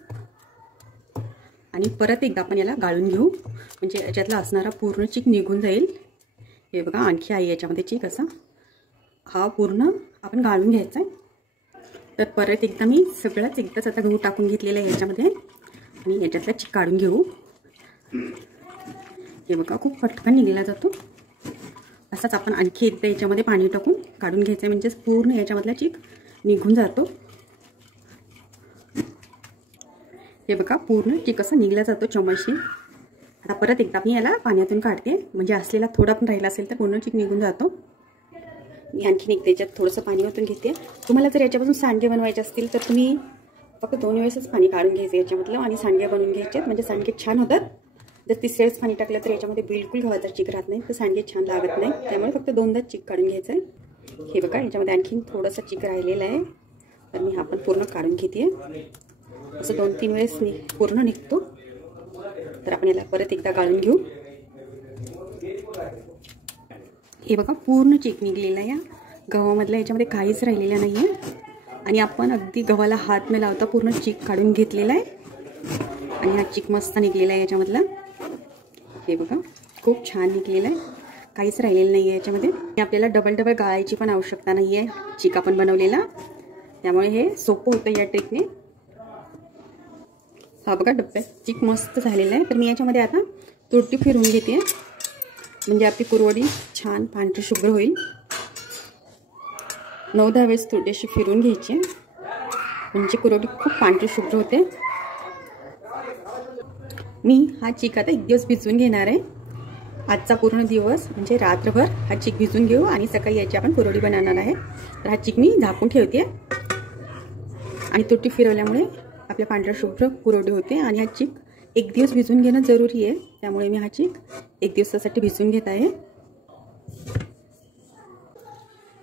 आणि परत एकदा आपण याला गाळून घेऊ, म्हणजे याच्यातला असणारा पूर्ण चीक निघून जाईल. हे बघा आणखी आहे याच्यामध्ये चीक असा. हा पूर्ण आपण गाळून घ्यायचा आहे. तर परत एकदा मी सगळंच एकदाच आता गहू टाकून घेतलेला आहे याच्यामध्ये आणि याच्यातला चीक काढून घेऊ. हे बघा खूप पटकन निघला जातो. असाच आपण आणखी एकदा याच्यामध्ये पाणी टाकून काढून घ्यायचं आहे, म्हणजे पूर्ण याच्यामधला चीक निघून जातो. हे बघा पूर्ण चीक असं निघला जातो चमचने. आता परत एकदा मी याला पाण्यातून काढते, म्हणजे असलेला थोडा पण राहिला असेल तर पूर्ण चीक निघून जातो. मी आणखीन एक त्याच्यात थोडंसं पाणी ओतून घेते. तुम्हाला जर याच्यापासून सांडगे बनवायचे असतील तर तुम्ही फक्त 2 वेळेसच पाणी काढून घ्यायचं याच्यामधलं आणि सांडगे बनवून घ्यायचे, म्हणजे सांडगे छान होतात. जर 3ऱ्या वेळेस पाणी टाकलं तर याच्यामध्ये बिलकुल गव्हाचा चीक राहत नाही, तर सांडगे छान लागत नाही. त्यामुळे फक्त 2दाच चीक काढून घ्यायचं आहे. हे बघा याच्यामध्ये आणखीन थोडंसं चीक राहिलेलं आहे, तर मी हा पण पूर्ण काढून घेते. असं 2-3 वेळेस पूर्ण निघतो. तर आपण याला परत एकदा गाळून घेऊ. हे बघा पूर्ण चीक निघलेला आहे या गव्हामधला, याच्यामध्ये काहीच राहिलेलं नाही आहे. आणि आपण अगदी गव्हाला हात न लावता पूर्ण चीक काढून घेतलेला आहे आणि हा चीक मस्त निघलेला आहे याच्यामधला. हे बघा खूप छान निघलेला आहे, काहीच राहिलेलं नाही आहे याच्यामध्ये. आपल्याला डबल गाळायची पण आवश्यकता नाही आहे चीक आपण बनवलेला, त्यामुळे हे सोपं होतं या ट्रिकने. हा बघा डब्यात चीक मस्त झालेला आहे. तर मी याच्यामध्ये आता तुरटी फिरवून घेते, म्हणजे आपली कुरवडी छान पांढरी शुभ्र होईल. 9-10 वेळेस तुरटी अशी फिरवून घ्यायची, म्हणजे कुरवडी खूप पांढरी शुभ्र होते. मी हा चीक आता 1 दिवस भिजवून घेणार आहे. आजचा पूर्ण दिवस म्हणजे रात्रभर हा चीक भिजवून घेऊ आणि सकाळी याची आपण कुरवडी बनवणार आहे. तर हा चीक मी झाकून ठेवते आणि तुरटी फिरवल्यामुळे आपल्या पांढऱ्या शुभ्र कुरवडी होते. आणि हा चीक 1 दिवस भिजवून घेणं जरुरी आहे, त्यामुळे मी हा चीक 1 दिवसासाठी भिजवून घेत आहे.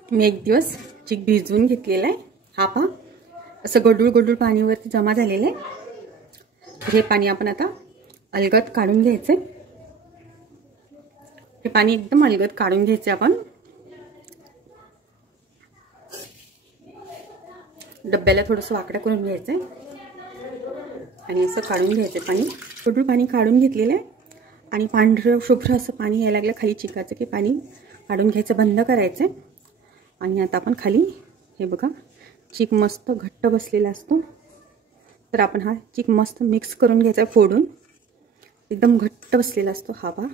मी 1 दिवस चीक भिजवून घेतलेला आहे. हा पहा असं गडूळ पाणीवरती जमा झालेलं आहे. हे पाणी आपण आता अलगद काढून घ्यायचं आहे. हे पाणी एकदम अलगद काढून घ्यायचं आपण. डब्याला थोडंसं वाकडं करून घ्यायचं आहे आणि असं काढून घ्यायचं पाणी. गडूळ पाणी काढून घेतलेलं आहे आणि पांढरं शुभ्र असं पाणी यायला लागलं खाली चिकाचं की पाणी काढून घ्यायचं, बंद करायचं आहे. आणि आता आपण खाली हे बघा चीक मस्त घट्ट बसलेला असतो, तर आपण हा चीक मस्त मिक्स करून घ्यायचा फोडून. एकदम घट्ट बसलेला असतो हा पहा,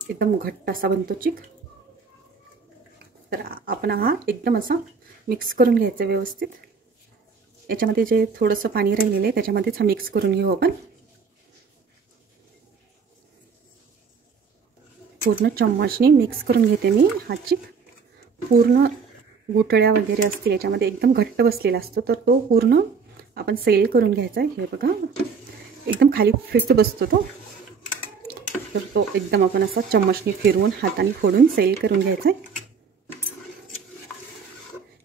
एकदम घट्ट असा बनतो चीक. तर आपण हा एकदम असा मिक्स करून घ्यायचा व्यवस्थित. याच्यामध्ये जे थोडंसं पाणी राहिलेलं आहे त्याच्यामध्येच हा मिक्स करून घेऊ आपण. पूर्ण चम्मचने मिक्स करून घेते मी हा चीक. पूर्ण गुठळ्या वगैरे असते याच्यामध्ये, एकदम घट्ट बसलेला असतो, तर तो पूर्ण आपण सैल करून घ्यायचा आहे. हे बघा एकदम खाली फिट बसतो तो, तर तो एकदम आपण असा चम्मचने फिरवून हाताने फोडून सैल करून घ्यायचा आहे.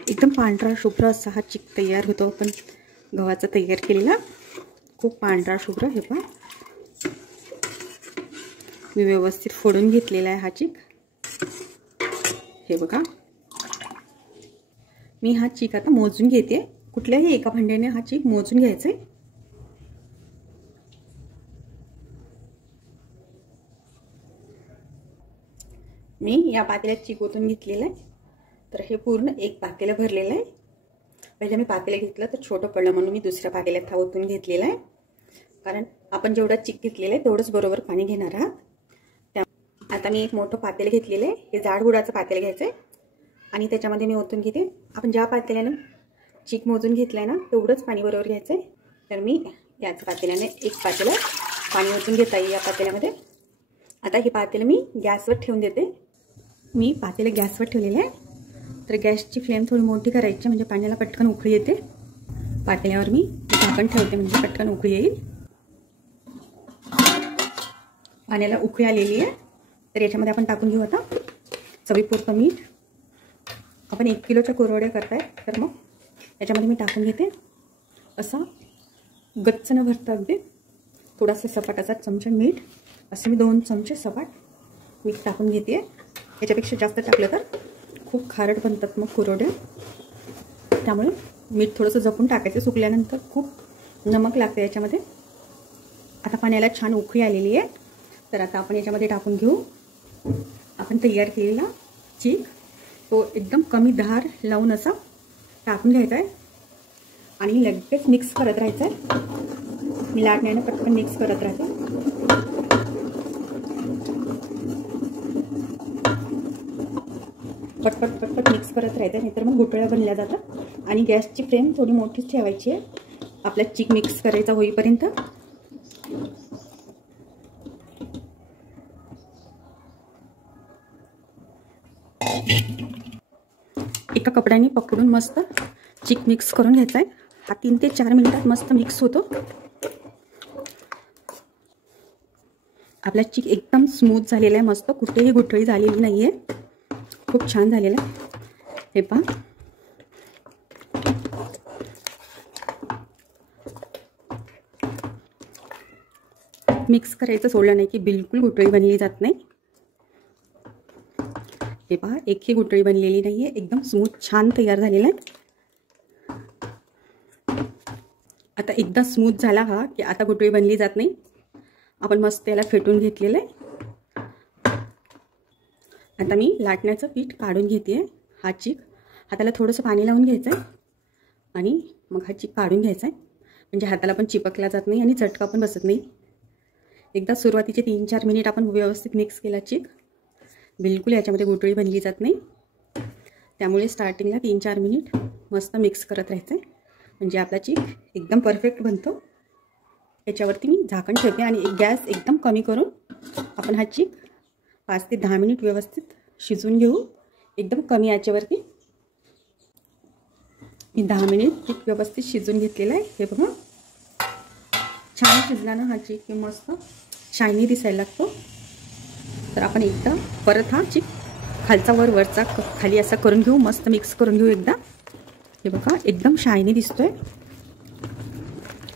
एकदम पांढरा शुभ्र असा हा चीक तयार होतो आपण गव्हाचा तयार केलेला. खूप पांढरा शुभ्र. हे पहा मी व्यवस्थित फोडून घेतलेला आहे हा चीक. हे बघा मी हा चीक आता मोजून घेते. कुठल्याही एका भांड्याने हा चीक मोजून घ्यायचा आहे. मी या पातेल्यात चीक ओतून घेतलेलं आहे. तर हे पूर्ण एक पातेलं भरलेलं आहे. पहिले मी पातेलं घेतलं तर छोटं पडलं म्हणून मी दुसऱ्या पातेल्यात हा ओतून घेतलेला आहे. कारण आपण जेवढा चिक घेतलेला आहे तेवढंच बरोबर पाणी घेणार आहात। आता मी एक मोठं पातेलं घेतलेलं आहे, हे जाड बुडाचं पातेलं घ्यायचं आहे आणि त्याच्यामध्ये मी ओतून घेते। आपण ज्या पातेल्यानं चिक मोजून घेतलंय ना तेवढंच पाणी बरोबर घ्यायचं आहे। तर मी याच पातेल्याने एक पातेलं पाणी ओतून घेत आहे या पातेल्यामध्ये। आता हे पातेलं मी गॅसवर ठेवून देते। मी पातेलं गॅसवर ठेवलेलं आहे, तर गॅसची फ्लेम थोडी मोठी करायची म्हणजे पाण्याला पटकन उकळी येते। पातेल्यावर मी झाकण ठेवते म्हणजे पटकन उकळी येईल। पाण्याला उकळी आलेली आहे, तर याच्यामध्ये आपण टाकून घेऊ आता चवीपुरतं मीठ। आपण 1 किलोच्या कुरवड्या करताय तर मग याच्यामध्ये मी टाकून घेते असा गच्च न भरता अगदी थोडासा सपाट असा चमचा मीठ, असे मी 2 चमचे सपाट मीठ टाकून घेते। याच्यापेक्षा जास्त टाकलं तर खूप खारट बनतात मग कुरवड्या, त्यामुळे मीठ थोडंसं जपून टाकायचं। सुकल्यानंतर खूप नमक लागते याच्यामध्ये। आता पाण्याला छान उकळी आलेली आहे, तर आता आपण याच्यामध्ये टाकून घेऊ आपण तयार केलेला चिक। तो एकदम कमी धार लावून असा टाकून घ्यायचा आहे आणि लगेच मिक्स करत राहायचं आहे। मी लाटण्याने पटकन मिक्स करत राहते। पटपट पटपट मिक्स करत राहायचं, नाहीतर मग गुठळ्या बनल्या जातात। आणि गॅसची फ्लेम थोडी मोठीच ठेवायची आहे आपला चिक मिक्स करायचा होईपर्यंत। एका कपड्याने पकडून मस्त चिक मिक्स करून घ्यायचा आहे। हा 3 ते 4 मिनिटात मस्त मिक्स होतो। आपला चिक एकदम स्मूथ झालेला आहे, मस्त कुठेही गुठळी झालेली नाहीये, खूप छान झालेला आहे। हे पहा, मिक्स करायचं सोडलं नाही की बिलकुल गुठळी बनली जात नाही। हे पहा, एकही गुठळी बनलेली नाहीये, एकदम स्मूथ छान तयार झालेला आहे। आता एकदा स्मूथ झाला हा की आता गुठळी बनली जात नाही। आपण मस्त याला फेटून घेतलेलं आहे। आता मी लाटण्याचं पीठ काढून घेते। हा चिक हाताला थोडंसं पाणी लावून घ्यायचं आहे आणि मग हा चिक काढून घ्यायचा आहे, म्हणजे हाताला पण चिपकला जात नाही आणि चटका पण बसत नाही। एकदा सुरुवातीचे 3-4 मिनिट आपण व्यवस्थित मिक्स केला चिक, बिलकुल याच्यामध्ये गुठळी बनली जात नाही। त्यामुळे स्टार्टिंगला 3-4 मिनिट मस्त मिक्स करत राहायचं आहे, म्हणजे आपला चिक एकदम परफेक्ट बनतो। याच्यावरती मी झाकण ठेवते आणि गॅस एकदम कमी करून आपण हा चिक 5 ते 10 मिनिट व्यवस्थित शिजवून घेऊ, एकदम कमी आचेवरती। मी 10 मिनिट चिक व्यवस्थित शिजवून घेतलेला आहे। हे बघा, छान शिजला ना हा चिक, मस्त शायनी दिसायला लागतो। तर आपण एकदा परत हा चिक खालचा वर वरचा खाली असा करून घेऊ, मस्त मिक्स करून घेऊ एकदा। हे बघा, एकदम शायनी दिसतोय।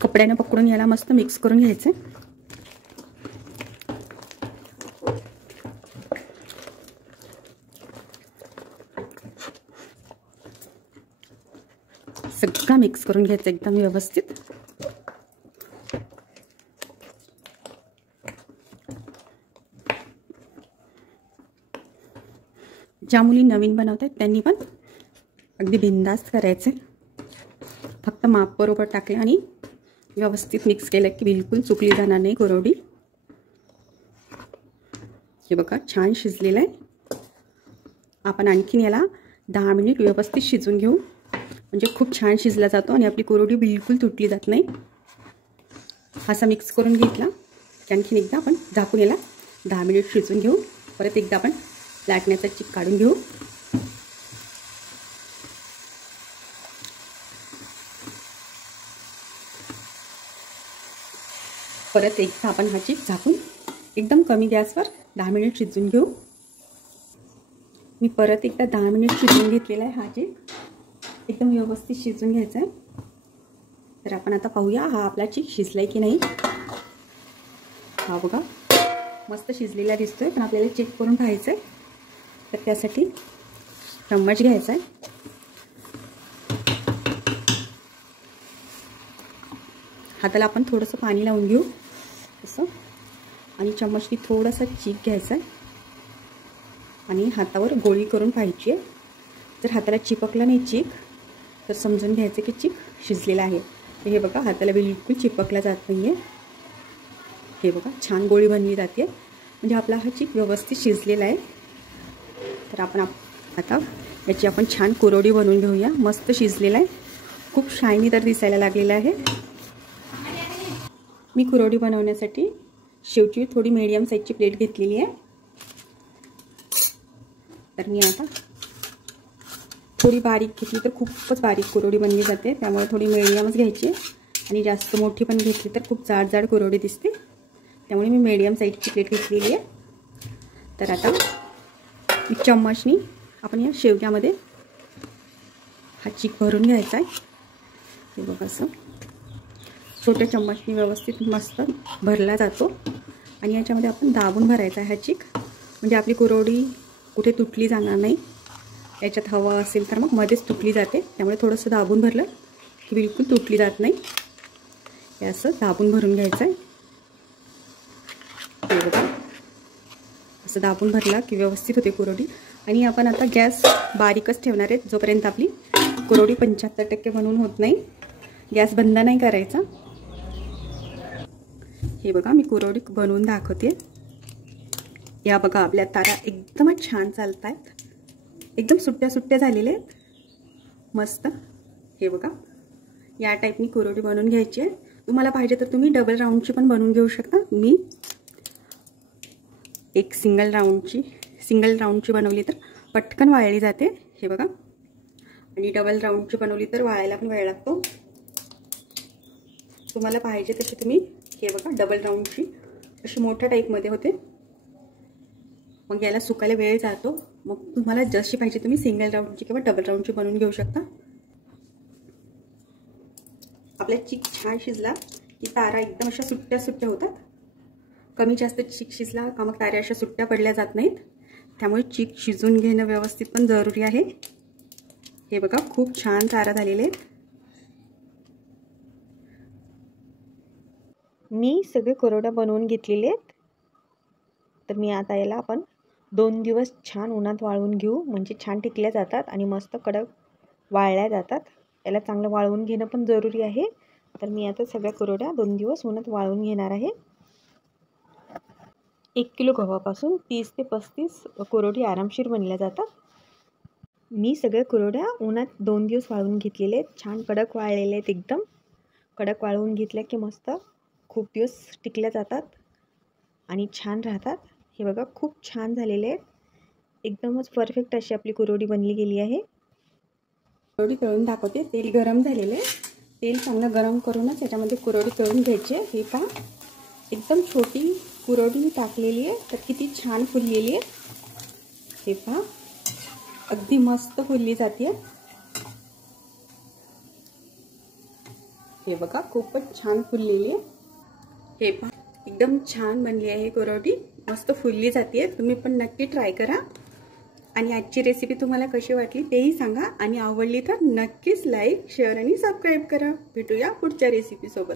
कपड्याने पकडून याला मस्त मिक्स करून घ्यायचं। सगळं मिक्स करून घ्यायचं एकदम व्यवस्थित। ज्या मुली नवीन बनवतात त्यांनी पण अगदी बिनधास्त करायचे, फक्त माप बरोबर टाकले आणि व्यवस्थित मिक्स केलं की बिलकुल चुकली जाणार नाही कुरवडी। हे बघा, छान शिजलेलं आहे। आपण आणखीन याला 10 मिनिट व्यवस्थित शिजवून घेऊ, म्हणजे खूप छान शिजला जातो आणि आपली कुरवडी बिलकुल तुटली जात नाही। असा मिक्स करून घेतला की आणखीन एकदा आपण झाकून याला 10 मिनिट शिजवून घेऊ। परत एकदा आपण लाटण्याचा चिक काढून घेऊ। परत एकदा आपण हा चिक झाकून एकदम कमी गॅसवर 10 मिनिट शिजवून घेऊ। मी परत एकदा 10 मिनिट शिजवून घेतलेला आहे हा चिक, एकदम व्यवस्थित शिजवून घ्यायचा आहे। तर आपण आता पाहूया हा आपला चिक शिजलाय की नाही। हा बघा, मस्त शिजलेला दिसतोय, पण आपल्याला चेक करून पाहायचं आहे। तर त्यासाठी चम्मच घ्यायचा आहे, हाताला आपण थोडंसं पाणी लावून घेऊ असं, आणि चम्मचनी थोडासा चिक घ्यायचा आहे आणि हातावर गोळी करून पाहायची आहे। जर हाताला चिपकला नाही चिक तर समजून घ्यायचं की चिक शिजलेला आहे। हे बघा, हाताला बिलकुल चिपकला जात नाहीये। हे बघा छान गोळी बनली जाते, म्हणजे आपला हा चिक व्यवस्थित शिजलेला आहे. तर आपण आता याची आपण छान कुरवडी बनवून घेऊया. मस्त शिजलेला आहे, खूप शायनी तर दिसायला लागलेला आहे. मी कुरवडी बनवण्यासाठी शेवची थोडी मीडियम साईजची प्लेट घेतलेली आहे. तर मी आता थोडी बारीक घेतली तर खूपच बारीक कुरवडी बनली जाते, त्यामुळे थोडी मीडियमच घ्यायची. आणि जास्त मोठी पण घेतली तर खूप जाड जाड कुरवडी दिसते, त्यामुळे मी मीडियम साईजची प्लेट घेतलेली आहे. तर आता चम्मचनी आपण या शेवग्यामध्ये हा चिक भरून घ्यायचा आहे. हे बघा असं छोट्या चम्मचनी व्यवस्थित मस्त भरला जातो. आणि याच्यामध्ये आपण दाबून भरायचा आहे हा चिक, म्हणजे आपली कुरवडी कुठे तुटली जाणार नाही. याच्यात हवा असेल तर मग मध्येच तुटली जाते, त्यामुळे थोडंसं दाबून भरलं की बिलकुल तुटली जात नाही. हे असं दाबून भरून घ्यायचं आहे. हे बघा असं दाबून भरला की व्यवस्थित होते कुरवडी. आणि आपण आता गॅस बारीकच ठेवणार आहे जोपर्यंत आपली कुरवडी 75% बनवून होत नाही. गॅस बंद नाही करायचा. हे बघा मी कुरवडी बनवून दाखवते. या बघा आपल्या तारा एकदमच छान चालत आहेत, एकदम सुट्ट्या सुट्ट्या झालेल्या आहेत मस्त. हे बघा या टाईपनी कुरवडी बनवून घ्यायची आहे. तुम्हाला पाहिजे तर तुम्ही डबल राऊंडची पण बनवून घेऊ शकता. मी एक सिंगल राऊंडची बनवली तर पटकन वाळली जाते. हे बघा, आणि डबल राऊंडची बनवली तर वाळायला पण वेळ लागतो. तुम्हाला पाहिजे तशी तुम्ही हे बघा डबल राऊंडची अशी मोठ्या टाईपमध्ये होते, मग याला सुकायला वेळ जातो. मग तुम्हाला जशी पाहिजे तुम्ही सिंगल राऊंडची किंवा डबल राऊंडची बनवून घेऊ शकता. आपला चिक छान शिजला की तारा एकदम अशा सुट्ट्या सुट्ट्या होतात. कमी जास्त चिक शिजला का मग ताऱ्या अशा सुट्ट्या पडल्या जात नाहीत, त्यामुळे चिक शिजून घेणं व्यवस्थित पण जरुरी आहे. हे बघा खूप छान तारा झालेले आहेत. मी सगळे कुरवड्या बनवून घेतलेले आहेत. तर मी आता याला आपण 2 दिवस छान उन्हात वाळवून घेऊ, म्हणजे छान टिकल्या जातात आणि मस्त कडक वाळल्या जातात. याला चांगलं वाळवून घेणं पण जरुरी आहे. तर मी आता सगळ्या कुरवड्या 2 दिवस उन्हात वाळवून घेणार आहे. 1 किलो गव्हापासून 30 ते 35 कुरवडी आरामशीर बनल्या जातात. मी सगळ्या कुरवड्या उन्हात 2 दिवस वाळवून घेतलेले आहेत. छान कडक वाळलेले आहेत, एकदम कडक वाळवून घेतल्या की मस्त खूप दिवस टिकल्या जातात आणि छान राहतात. हे बघा खूप छान झालेले आहेत, एकदमच परफेक्ट अशी आपली कुरवडी बनली गेली आहे. कुरवडी तळून दाखवते. तेल गरम झालेले, तेल चांगलं गरम करूनच याच्यामध्ये कुरवडी तळून घ्यायची. हे पहा एकदम छोटी कुरवडी टाकलेली आहे, तर किती छान फुललेली आहे. हे पहा अगदी मस्त फुलली जाते. हे बघा खूपच छान फुललेली आहे. हे पहा एकदम छान बनली आहे कुरवडी, मस्त फुलली जाते. तुम्ही पण नक्की ट्राय करा. आणि आजची रेसिपी तुम्हाला कशी वाटली तेही सांगा, आणि आवडली तर नक्कीच लाईक, शेअर आणि सबस्क्राईब करा. भेटूया पुढच्या रेसिपीसोबत.